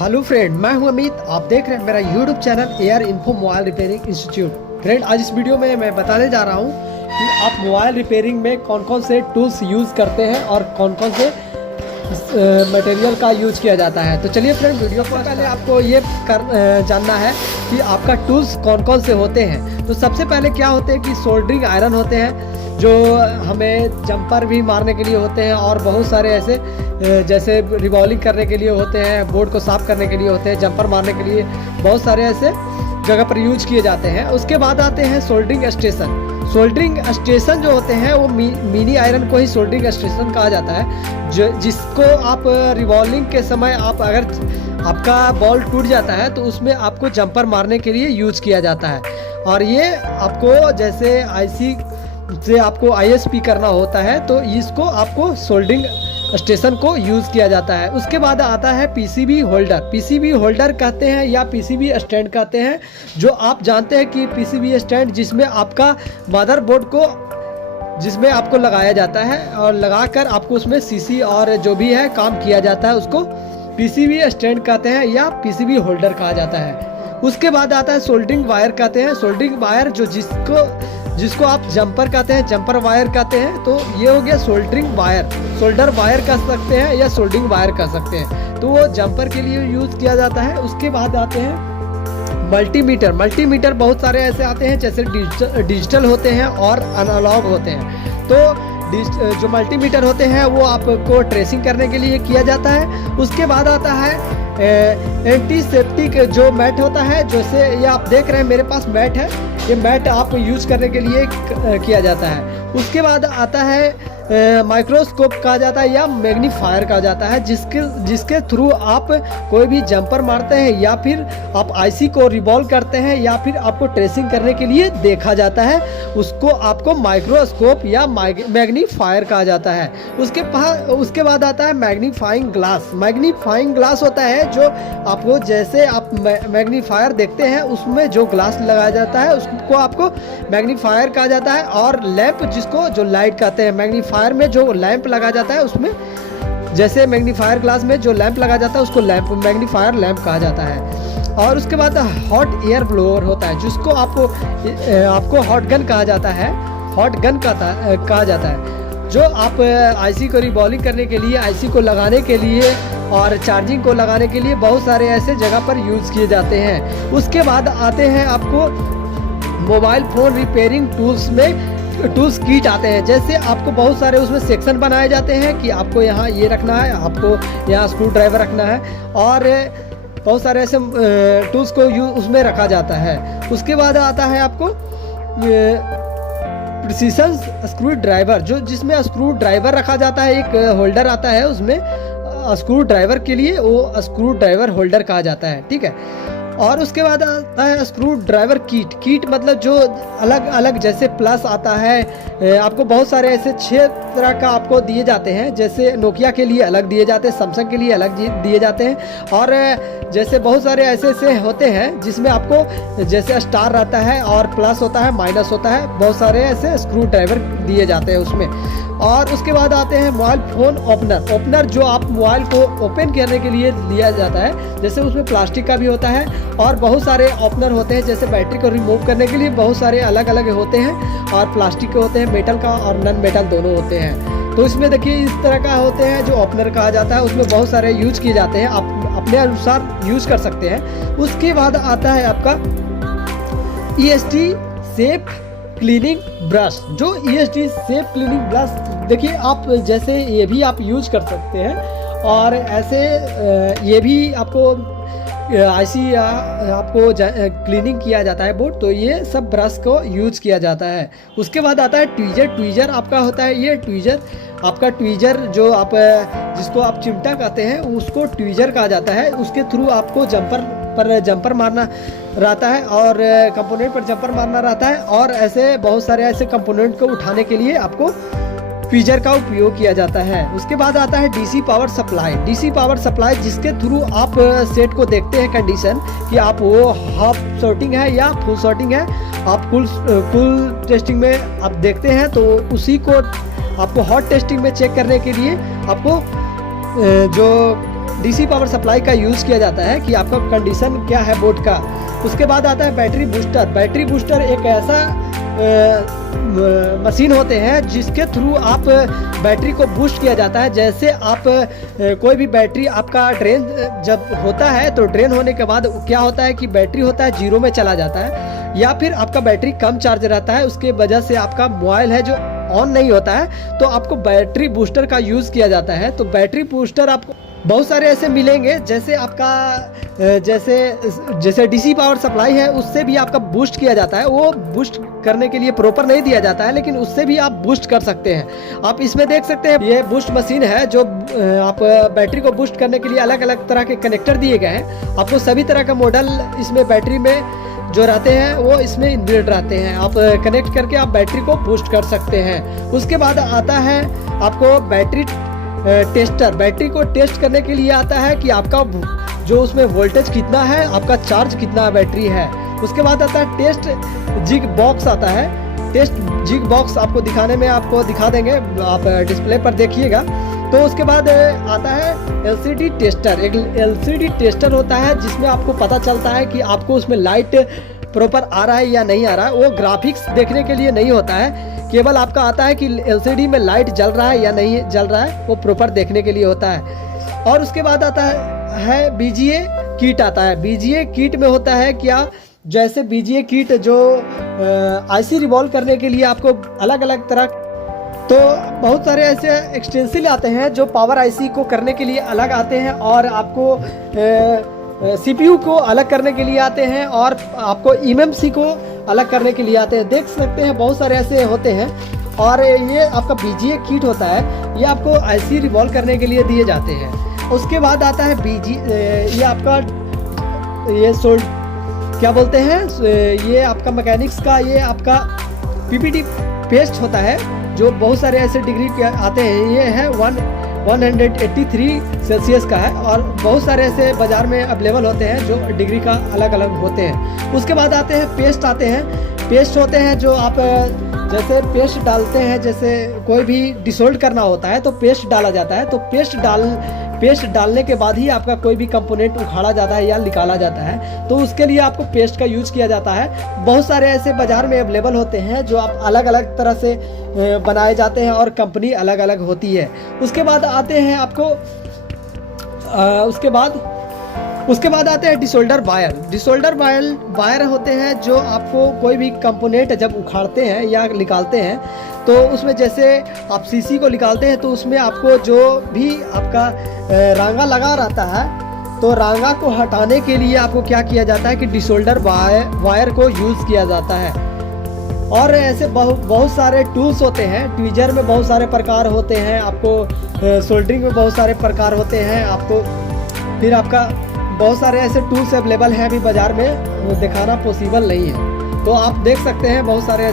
Hello friend, मैं हूं अमित। आप देख रहे हैं मेरा YouTube channel air info mobile repairing institute. Friend, आज इस वीडियो में मैं बताने जा रहा हूं कि आप मोबाइल रिपेयरिंग में कौन कौन से टूल्स यूज़ करते हैं और कौन कौन से मटेरियल का यूज किया जाता है। तो चलिए फ्रेंड, वीडियो को पहले आपको ये जानना है कि आपका टूल्स कौन कौन से होते हैं। तो सबसे पहले क्या होते हैं कि सोल्डरिंग आयरन होते हैं, जो हमें जंपर भी मारने के लिए होते हैं और बहुत सारे ऐसे जैसे रिवॉल्विंग करने के लिए होते हैं, बोर्ड को साफ करने के लिए होते हैं, जंपर मारने के लिए बहुत सारे ऐसे जगह पर यूज किए जाते हैं। उसके बाद आते हैं सोल्डरिंग स्टेशन। सोल्डरिंग स्टेशन जो होते हैं वो मिनी आयरन को ही सोल्डरिंग स्टेशन कहा जाता है, जो जिसको आप रिवॉल्विंग के समय आप अगर आपका बॉल टूट जाता है तो उसमें आपको जंपर मारने के लिए यूज किया जाता है। और ये आपको जैसे आईसी से आपको आईएसपी करना होता है तो इसको आपको सोल्डरिंग स्टेशन को यूज़ किया जाता है। उसके बाद आता है पीसीबी होल्डर। पीसीबी होल्डर कहते हैं या पीसीबी स्टैंड कहते हैं, जो आप जानते हैं कि पीसीबी स्टैंड जिसमें आपका मदरबोर्ड को जिसमें आपको लगाया जाता है और लगाकर आपको उसमें सीसी और जो भी है काम किया जाता है उसको पीसीबी स्टैंड कहते हैं या पीसीबी होल्डर कहा जाता है। उसके बाद आता है सोल्डरिंग वायर कहते हैं। सोल्डरिंग वायर जो जिसको आप जंपर कहते हैं, जंपर वायर कहते हैं। तो ये हो गया सोल्डरिंग वायर। सोल्डर वायर कह सकते हैं या सोल्डरिंग वायर कह सकते हैं, तो वो जंपर के लिए यूज़ किया जाता है। उसके बाद आते हैं मल्टीमीटर। मल्टीमीटर बहुत सारे ऐसे आते हैं, जैसे डिजिटल होते हैं और एनालॉग होते हैं। तो जो मल्टीमीटर होते हैं वो आपको ट्रेसिंग करने के लिए किया जाता है। उसके बाद आता है एंटीसेप्टिक जो मैट होता है, जैसे ये आप देख रहे हैं मेरे पास मैट है, ये मैट आप यूज करने के लिए किया जाता है। उसके बाद आता है माइक्रोस्कोप कहा जाता है या मैग्नीफायर कहा जाता है, जिसके थ्रू आप कोई भी जंपर मारते हैं या फिर आप आईसी को रिवॉल्व करते हैं या फिर आपको ट्रेसिंग करने के लिए देखा जाता है, उसको आपको माइक्रोस्कोप या मैग्नीफायर कहा जाता है। उसके बाद आता है मैग्नीफाइंग ग्लास। मैग्नीफाइंग ग्लास होता है जो आपको जैसे आप मैग्नीफायर देखते हैं उसमें जो ग्लास लगाया जाता है उसको आपको मैग्नीफायर कहा जाता है। और लैंप जिसको जो लाइट कहते हैं, मैग्नीफायर में जो लैंप लगा जाता है उसमें जैसे मैग्नीफायर ग्लास में जो लैंप लगा जाता है उसको मैग्नीफायर लैंप कहा जाता है। और उसके बाद हॉट एयर ब्लोअर होता है, जिसको आपको हॉट गन कहा जाता है। हॉट गन कहा जाता है, जो आप आईसी को रिवॉल्विंग करने के लिए, आईसी को लगाने के लिए और चार्जिंग को लगाने के लिए बहुत सारे ऐसे जगह पर यूज़ किए जाते हैं। उसके बाद आते हैं आपको mobile phone repairing tools kit आते हैं। जैसे आपको बहुत सारे उसमें सेक्शन बनाए जाते हैं कि आपको यहाँ ये रखना है, आपको यहाँ स्क्रू ड्राइवर रखना है और बहुत सारे ऐसे टूल्स को उसमें रखा जाता है। उसके बाद आता है आपको प्रिसीशन स्क्रू ड्राइवर, जिसमें स्क्रू ड्राइवर रखा जाता है। एक होल्डर आता है उसमें स्क्रू ड्राइवर के लिए, वो स्क्रू ड्राइवर होल्डर कहा जाता है, ठीक है। और उसके बाद आता है स्क्रू ड्राइवर किट मतलब जो अलग अलग जैसे प्लस आता है, आपको बहुत सारे ऐसे 6 तरह का आपको दिए जाते हैं। जैसे नोकिया के लिए अलग दिए जाते हैं, सैमसंग के लिए अलग दिए जाते हैं और जैसे बहुत सारे ऐसे होते हैं जिसमें आपको जैसे स्टार रहता है और प्लस होता है, माइनस होता है, बहुत सारे ऐसे स्क्रू ड्राइवर दिए जाते हैं उसमें। और उसके बाद आते हैं मोबाइल फ़ोन ओपनर, जो आप मोबाइल को ओपन करने के लिए लिया जाता है। जैसे उसमें प्लास्टिक का भी होता है और बहुत सारे ओपनर होते हैं, जैसे बैटरी को रिमूव करने के लिए बहुत सारे अलग अलग होते हैं और प्लास्टिक के होते हैं, मेटल का और नॉन मेटल दोनों होते हैं। तो इसमें देखिए इस तरह का होते हैं जो ओपनर कहा जाता है, उसमें बहुत सारे यूज किए जाते हैं, आप अपने अनुसार यूज कर सकते हैं। उसके बाद आता है आपका EST सेफ क्लीनिंग ब्रश। जो EST सेफ क्लीनिंग ब्रश देखिए आप जैसे ये भी आप यूज कर सकते हैं और ऐसे ये भी आपको आईसी आपको क्लीनिंग किया जाता है बोर्ड, तो ये सब ब्रश को यूज किया जाता है। उसके बाद आता है ट्वीजर आपका होता है। ये ट्वीजर जो आप जिसको आप चिमटा कहते हैं उसको ट्वीजर कहा जाता है। उसके थ्रू आपको जंपर मारना रहता है और कंपोनेंट पर जंपर मारना रहता है और ऐसे बहुत सारे ऐसे कंपोनेंट को उठाने के लिए आपको ट्वीजर का उपयोग किया जाता है। उसके बाद आता है डीसी पावर सप्लाई, जिसके थ्रू आप सेट को देखते हैं कंडीशन कि आप वो हाफ शॉर्टिंग है या फुल शॉर्टिंग है। आप फुल टेस्टिंग में आप देखते हैं तो उसी को आपको हॉट टेस्टिंग में चेक करने के लिए आपको जो डीसी पावर सप्लाई का यूज़ किया जाता है कि आपका कंडीशन क्या है बोर्ड का। उसके बाद आता है बैटरी बूस्टर। बैटरी बूस्टर एक ऐसा मशीन होते हैं जिसके थ्रू आप बैटरी को बूस्ट किया जाता है। जैसे आप कोई भी बैटरी आपका ड्रेन जब होता है तो ड्रेन होने के बाद क्या होता है कि बैटरी होता है जीरो में चला जाता है, या फिर आपका बैटरी कम चार्ज रहता है, उसके वजह से आपका मोबाइल है जो ऑन नहीं होता है, तो आपको बैटरी बूस्टर का यूज़ किया जाता है। तो बैटरी बूस्टर आपको बहुत सारे ऐसे मिलेंगे, जैसे आपका जैसे डीसी पावर सप्लाई है उससे भी आपका बूस्ट किया जाता है। वो बूस्ट करने के लिए प्रॉपर नहीं दिया जाता है, लेकिन उससे भी आप बूस्ट कर सकते हैं। आप इसमें देख सकते हैं ये बूस्ट मशीन है जो आप बैटरी को बूस्ट करने के लिए अलग अलग तरह के कनेक्टर दिए गए हैं। आपको सभी तरह का मॉडल इसमें बैटरी में जो रहते हैं वो इसमें इनबिल्ट रहते हैं। आप कनेक्ट करके आप बैटरी को बूस्ट कर सकते हैं। उसके बाद आता है आपको बैटरी टेस्टर। बैटरी को टेस्ट करने के लिए आता है कि आपका जो उसमें वोल्टेज कितना है, आपका चार्ज कितना बैटरी है। उसके बाद आता है टेस्ट जिग बॉक्स आता है। टेस्ट जिग बॉक्स आपको दिखाने में आपको दिखा देंगे, आप डिस्प्ले पर देखिएगा। तो उसके बाद आता है एलसीडी टेस्टर। एक एलसीडी टेस्टर होता है जिसमें आपको पता चलता है कि आपको उसमें लाइट प्रॉपर आ रहा है या नहीं आ रहा है। वो ग्राफिक्स देखने के लिए नहीं होता है, केवल आपका आता है कि एलसीडी में लाइट जल रहा है या नहीं जल रहा है, वो प्रॉपर देखने के लिए होता है। और उसके बाद आता है बीजीए किट आता है। बीजीए किट में होता है क्या, जैसे बीजीए किट जो आईसी रिवॉल्व करने के लिए आपको अलग अलग तरह, तो बहुत सारे ऐसे एक्सटेंसिल आते हैं जो पावर आईसी को करने के लिए अलग आते हैं, और आपको सीपीयू को अलग करने के लिए आते हैं, और आपको एमएमसी को अलग करने के लिए आते हैं। देख सकते हैं बहुत सारे ऐसे होते हैं। और ये आपका बीजीए किट होता है, ये आपको आईसी रिवॉल्व करने के लिए दिए जाते हैं। उसके बाद आता है ये आपका ये क्या बोलते हैं, ये आपका मैकेनिक्स का ये आपका पीपीटी पेस्ट होता है, जो बहुत सारे ऐसे डिग्री के आते हैं। ये है 183 सेल्सियस का है, और बहुत सारे ऐसे बाज़ार में अवेलेबल होते हैं जो डिग्री का अलग अलग होते हैं। उसके बाद आते हैं पेस्ट आते हैं। पेस्ट होते हैं जो आप जैसे पेस्ट डालते हैं, जैसे कोई भी डिसोल्ड करना होता है तो पेस्ट डाला जाता है। तो पेस्ट डालने के बाद ही आपका कोई भी कंपोनेंट उखाड़ा जाता है या निकाला जाता है, तो उसके लिए आपको पेस्ट का यूज़ किया जाता है। बहुत सारे ऐसे बाज़ार में अवेलेबल होते हैं जो आप अलग अलग तरह से बनाए जाते हैं, और कंपनी अलग अलग होती है। उसके बाद आते हैं आपको उसके बाद आते हैं डिसोल्डर वायर। डिसोल्डर वायर होते हैं जो आपको कोई भी कंपोनेंट जब उखाड़ते हैं या निकालते हैं, तो उसमें जैसे आप सीसी को निकालते हैं तो उसमें आपको जो भी आपका रांगा लगा रहता है, तो रांगा को हटाने के लिए आपको क्या किया जाता है कि डिसोल्डर वायर को यूज़ किया जाता है। और ऐसे बहुत सारे टूल्स होते हैं। ट्वीजर में बहुत सारे प्रकार होते हैं, आपको सोल्डरिंग में बहुत सारे प्रकार होते हैं, आपको फिर आपका बहुत सारे ऐसे टूल्स अवेलेबल हैं अभी बाज़ार में, वो दिखाना पॉसिबल नहीं है। तो आप देख सकते हैं बहुत सारे